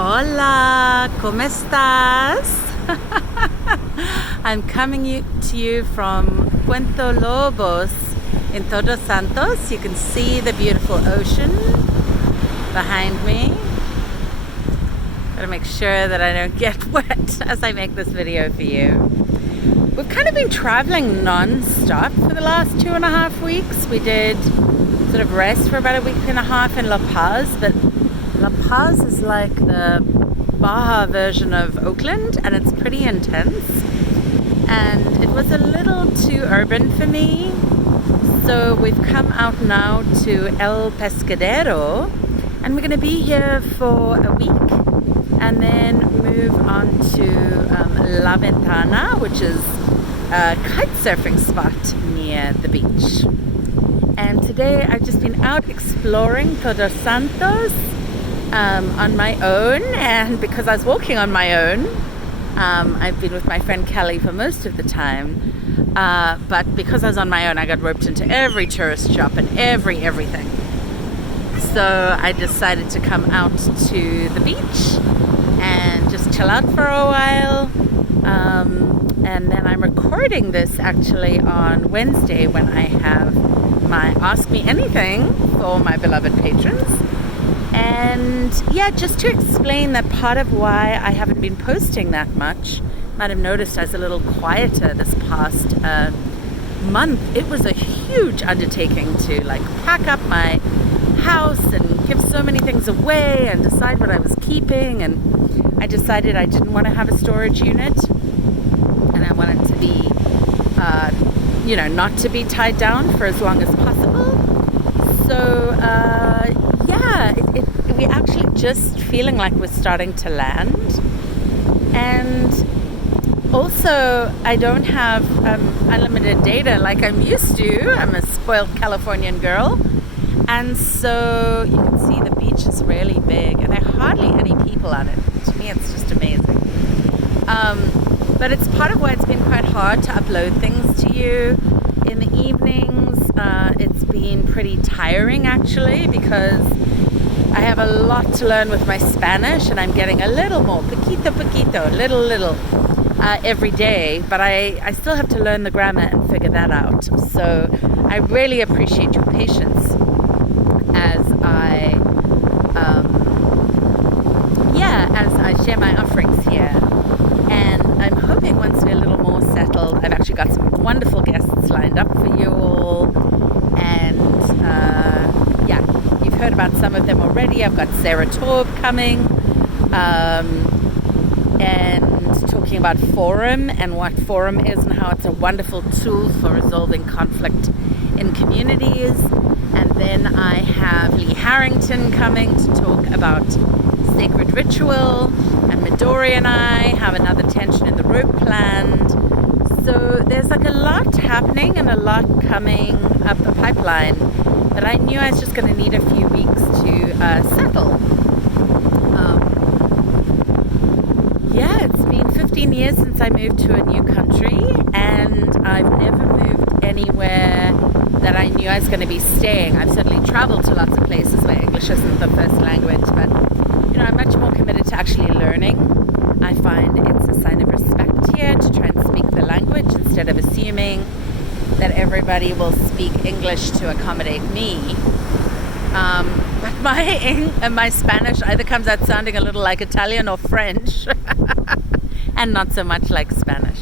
Hola, ¿cómo estás? I'm coming to you from Punta Lobos in Todos Santos. You can see the beautiful ocean behind me. Gotta make sure that I don't get wet as I make this video for you. We've kind of been traveling non-stop for the last 2.5 weeks. We did sort of rest for about a week and a half in La Paz, but La Paz is like the Baja version of Oakland, and it's pretty intense. And it was a little too urban for me, so we've come out now to El Pescadero, and we're going to be here for a week, and then move on to La Ventana, which is a kite surfing spot near the beach. And today I've just been out exploring Todos Santos on my own, and because I was walking on my own, I've been with my friend Kelly for most of the time, but because I was on my own, I got roped into every tourist shop and everything. So I decided to come out to the beach and just chill out for a while, and then I'm recording this actually on Wednesday when I have my Ask Me Anything for my beloved patrons. And yeah, just to explain that part of why I haven't been posting that much, might have noticed I was a little quieter this past month. It was a huge undertaking to like pack up my house and give so many things away and decide what I was keeping, and I decided I didn't want to have a storage unit, and I wanted to be not to be tied down for as long as possible. So we're actually just feeling like we're starting to land. And also, I don't have unlimited data like I'm used to. I'm a spoiled Californian girl. And so you can see the beach is really big, and there are hardly any people on it. To me, it's just amazing. But it's part of why it's been quite hard to upload things to you in the evenings. It's been pretty tiring actually, because I have a lot to learn with my Spanish, and I'm getting a little more, poquito, little, every day, but I still have to learn the grammar and figure that out. So I really appreciate your patience as I share my offerings here. And I'm hoping once we're a little more settled, I've actually got some wonderful guests lined up for you all. And you've heard about some of them already. I've got Sarah Torb coming and talking about Forum and what Forum is and how it's a wonderful tool for resolving conflict in communities. And then I have Lee Harrington coming to talk about sacred ritual, and Midori and I have another tension in the rope planned. So there's like a lot happening and a lot coming up the pipeline, but I knew I was just going to need a few weeks to settle. It's been 15 years since I moved to a new country, and I've never moved anywhere that I knew I was going to be staying. I've certainly traveled to lots of places where English isn't the first language, but I'm much more committed to actually learning. I find it's a sign of respect here to try and speak the language instead of assuming that everybody will speak English to accommodate me. But my Spanish either comes out sounding a little like Italian or French and not so much like Spanish.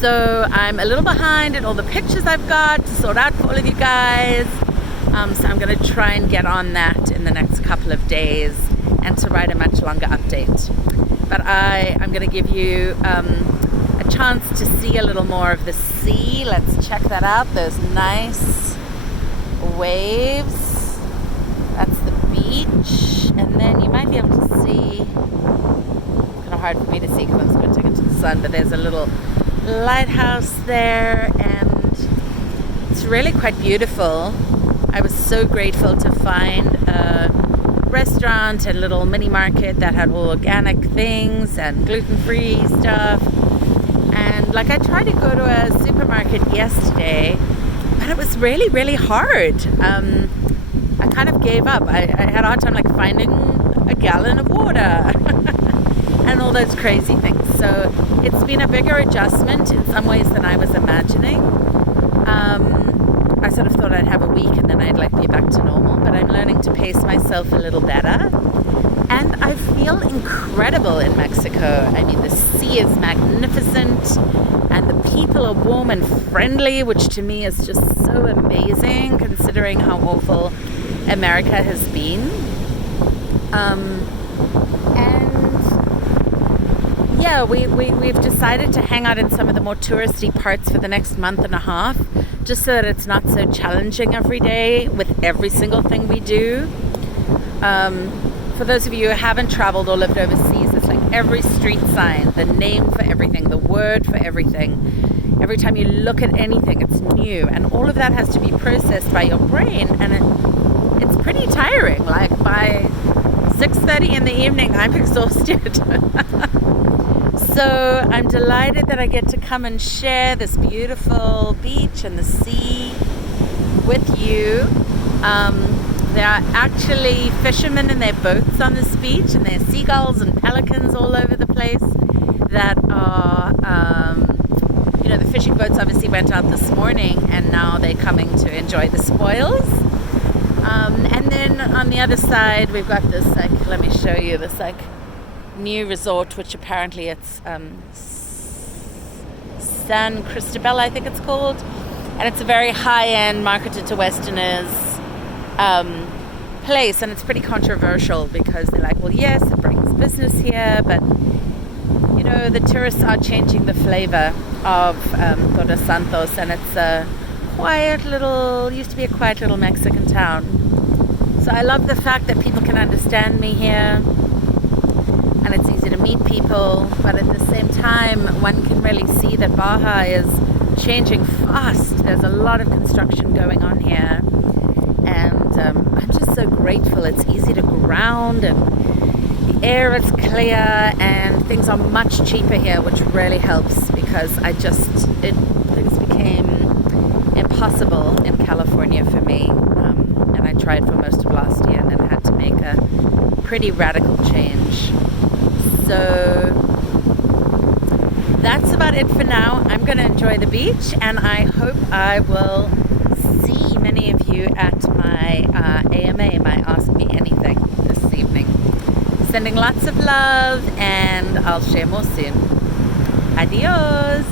So I'm a little behind in all the pictures I've got to sort out for all of you guys. So I'm going to try and get on that in the next couple of days and to write a much longer update. But I'm going to give you a chance to see a little more of the sea. Let's check that out. Those nice waves. That's the beach. And then you might be able to see, it's kind of hard for me to see because I'm squinting into the sun, but there's a little lighthouse there, and it's really quite beautiful. I was so grateful to find a restaurant and little mini market that had all organic things and gluten-free stuff. And like I tried to go to a supermarket yesterday, but it was really hard. I kind of gave up. I had a hard time like finding a gallon of water and all those crazy things. So it's been a bigger adjustment in some ways than I was imagining. I sort of thought I'd have a week and then I'd like be back to normal, but I'm learning to pace myself a little better. And I feel incredible in Mexico. I mean, the sea is magnificent and the people are warm and friendly, which to me is just so amazing considering how awful America has been. We've decided to hang out in some of the more touristy parts for the next month and a half, just so that it's not so challenging every day with every single thing we do. For those of you who haven't traveled or lived overseas, it's like every street sign, the name for everything, the word for everything. Every time you look at anything, it's new, and all of that has to be processed by your brain, and it's pretty tiring. Like by 6:30 in the evening, I'm exhausted. So I'm delighted that I get to come and share this beautiful beach and the sea with you. There are actually fishermen in their boats on this beach, and there are seagulls and pelicans all over the place that are, the fishing boats obviously went out this morning, and now they're coming to enjoy the spoils. And then on the other side, we've got this, let me show you this, new resort, which apparently it's San Cristobal, I think it's called. And it's a very high-end, marketed to Westerners place, and it's pretty controversial because they're like, well, yes, it brings business here, but the tourists are changing the flavor of Todos Santos, and it's a used to be a quiet little Mexican town. So I love the fact that people can understand me here, and it's easy to meet people, but at the same time, one can really see that Baja is changing fast. There's a lot of construction going on here, and I'm just so grateful. It's easy to ground, and the air is clear, and things are much cheaper here, which really helps because things became impossible in California for me, and I tried for most of last year and then had to make a pretty radical change. So that's about it for now. I'm going to enjoy the beach, and I hope I will see many of you at my AMA, my Ask Me Anything, this evening. Sending lots of love, and I'll share more soon. Adios!